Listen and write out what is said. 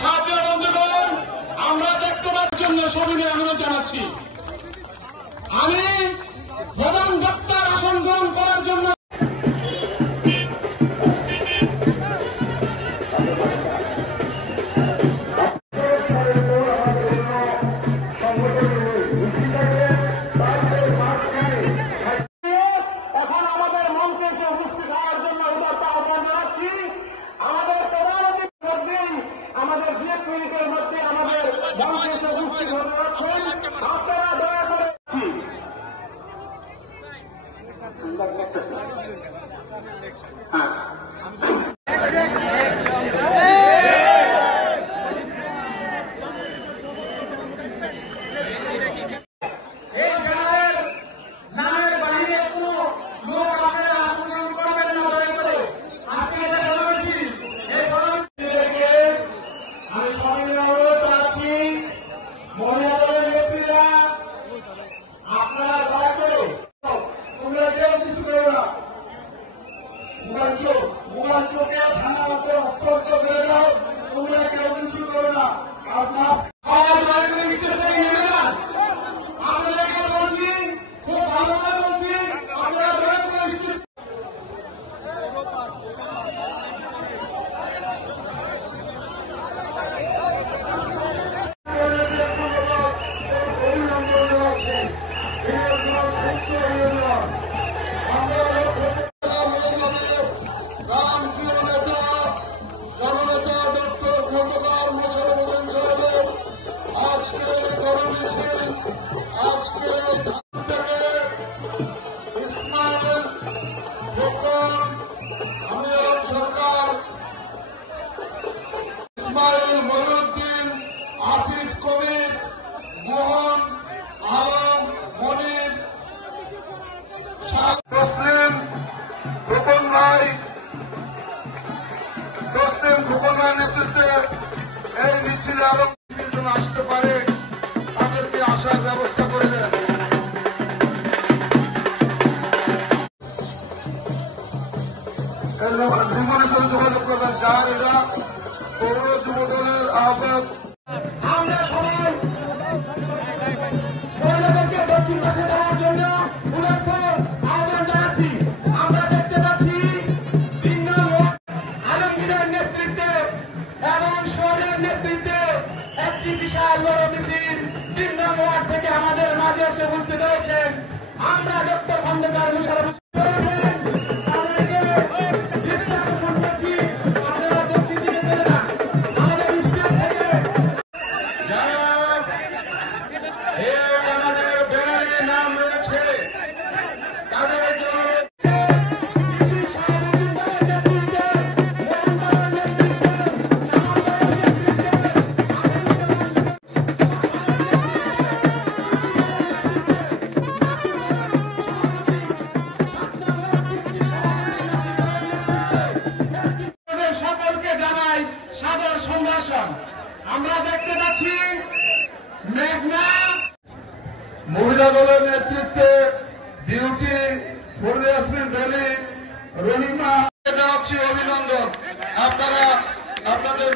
সাহায্য বন্ধুগণ, আমরা দেখতে পাওয়ার জন্য সবিনয় অনুরোধ জানাচ্ছি। আমি প্রধান বক্তার আসন গ্রহণ করার জন্য এখন আমাদের মঞ্চে এসে উপস্থিত হওয়ার জন্য উদারত আহ্বান জানাচ্ছি। আমাদের প্রধানমন্ত্রীর মধ্যে আমাদের 2 মিনিটের মধ্যে আমাদের মঞ্চে এসে উপস্থিত হতে যাচ্ছেন। আপনারা দয়া করে নেতৃত্বে এই মিছিলে আরো মিছিল আসতে পারে তাদেরকে আসার ব্যবস্থা করে দেন। বিমানের সাথে যোগাযোগ করবেন, যার এরা পৌর যুব দলের আহ্বায়ক। আমরা সবাই মহিলাদেরকে দক্ষিণ পাশে দেওয়ার জন্য উদাত্ত আহ্বান জানাচ্ছি। আমরা দেখতে পাচ্ছি আলমগীরের নেতৃত্বে এবং শহরের নেতৃত্বে একটি বিশাল বড় মিছিল 3 নং ওয়ার্ড থেকে আমাদের মাঝে এসে উপস্থিত হয়েছেন। আমরা ডক্টর খন্দকার মুশারফ সাদর সম্ভাষণ। আমরা দেখতে পাচ্ছি মেঘনা মহিলা দলের নেতৃত্বে বিউটি ফরদে ইয়াসমিন ডলি রহিমা জানাচ্ছি অভিনন্দন। আপনারা আপনাদের